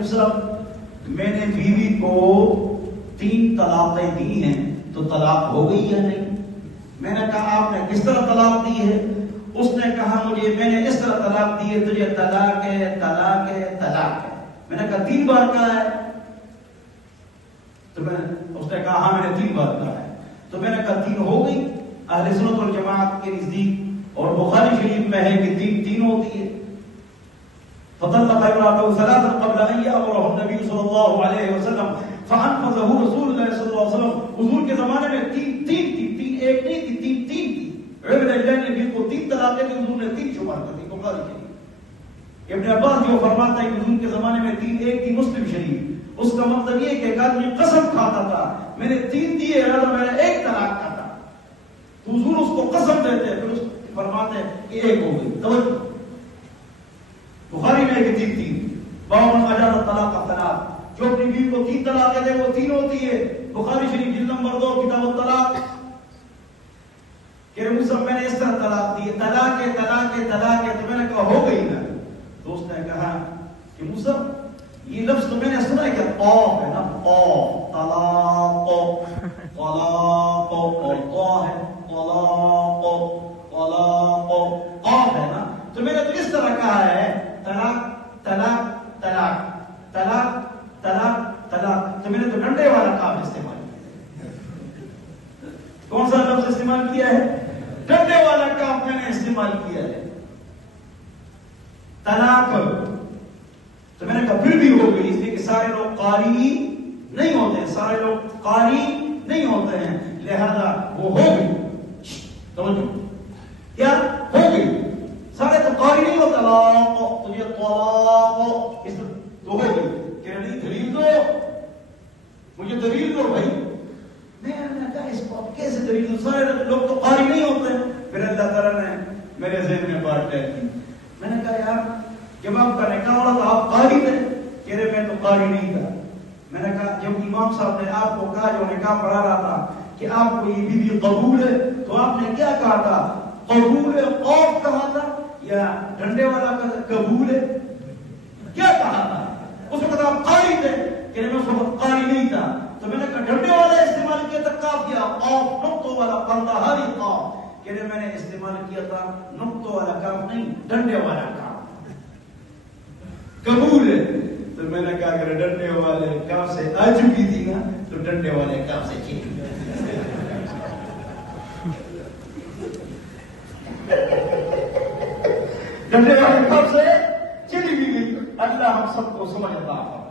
وسلم میں نے بیوی کو 3 طلاقیں دی ہیں تو طلاق ہو گئی یا نہیں؟ میں نے کہا آپ نے کس طرح طلاق دی ہے؟ اس نے کہا مجھے میں نے اس طرح طلاق دی ہے، تجھے طلاق ہے طلاق ہے طلاق ہے۔ میں نے کہا 3 بار کہا ہے؟ تو اس نے کہا ہاں میں نے 3 بار کہا ہے۔ تو میں نے کہا 3 ہو گئی۔ اہل سنت والجماعت کے نزدیک اور بخاری شریف میں ہے کہ 3 ہوتی ہے۔ فطلق امرأته 3 قبل ان يأمره النبي صلی اللہ علیہ وسلم فانفذه رسول اللہ صلی اللہ علیہ وسلم۔ حضور کے زمانے میں 3 تھی، 1 نہیں تھی، 3 تھی۔ ابن اللہ نے بھی کو 3 طلاقیں دی، حضور نے 3 شمار کر دی بخاری شریف۔ ابن عباس جو فرماتا ہے حضور کے زمانے میں 3 1 تھی مسلم شریف، اس کا مطلب یہ کہ ایک آدمی قسم کھاتا تھا میں نے 3 دیے اور میں نے 1 طلاق کہا، تو حضور اس کو قسم دیتے ہیں، پھر اس فرماتے ہیں کہ 1 ہو گئی۔ توجہ، بخاری میں کہ 3 تھی۔ باب من اجاز الطلاق الثلاث، جو اپنی بیوی کو 3 طلاقیں دے وہ 3 ہوتی ہے۔ بخاری شریف جلد نمبر 2 کتاب الطلاق۔ کہ مصعب میں نے اس طرح طلاق دی، طلاق ہے طلاق ہے طلاق ہے، تو میں نے کہا ہو گئی نا؟ تو اس نے کہا کہ مصعب یہ لفظ تو میں نے سنا ہے کہ طاق ہے نا، طاق طلاق طلاق اور طاق ہے طلاق طلاق طاق ہے نا، تو میں نے تو اس طرح کہا ہے طلاق طلاق طلاق طلاق طلاق طلاق، تو میں نے تو ڈنڈے والا کام استعمال کیا۔ کون سا لفظ استعمال کیا ہے؟ ڈنڈے والا کام میں نے استعمال کیا ہے، طلاق۔ تو میں نے کہا پھر بھی ہو گئی، اس لیے کہ سارے لوگ قاری نہیں ہوتے ہیں، سارے لوگ قاری نہیں ہوتے ہیں، لہذا وہ ہو گئی۔ توجہ، کیا ہو گئی؟ سارے تو قاری نہیں ہوتے، طلاق تجھے طلاق اس تو ہو گئی۔ کہ نہیں دلیل دو، مجھے دلیل دو بھائی۔ میں نے کہا اس کو کیسے دلیل دو، سارے لوگ تو قاری نہیں ہوتے ہیں۔ پھر اللہ تعالیٰ نے میرے ذہن میں بات ٹیک کی۔ میں نے کہا یار جب آپ کا نکاح ہو رہا تو آپ قاری تھے؟ کہہ رہے میں تو قاری نہیں تھا۔ میں نے کہا جب امام صاحب نے آپ کو کہا جو نکاح پڑھا رہا تھا کہ آپ کو یہ بیوی قبول ہے، تو آپ نے کیا کہا تھا؟ قبول ہے قوف کہا تھا یا ڈنڈے والا قبول ہے کیا کہا تھا؟ اس وقت آپ قاری تھے؟ کہ میں اس وقت قاری نہیں تھا۔ تو میں نے کہا ڈنڈے والا استعمال کیا تھا قاف یا قوف نقطوں والا قندہاری قاف، کہ میں نے استعمال کیا تھا نقطوں والا کام نہیں ڈنڈے والا کام۔ قبول ہے؟ تو میں نے کہا اگر ڈنڈے والے کام سے آ چکی تھی نا تو ڈنڈے والے کام سے چلی ڈنڈے والے کام سے چلی بھی گئی۔ اللہ ہم سب کو سمجھ عطا فرمائے۔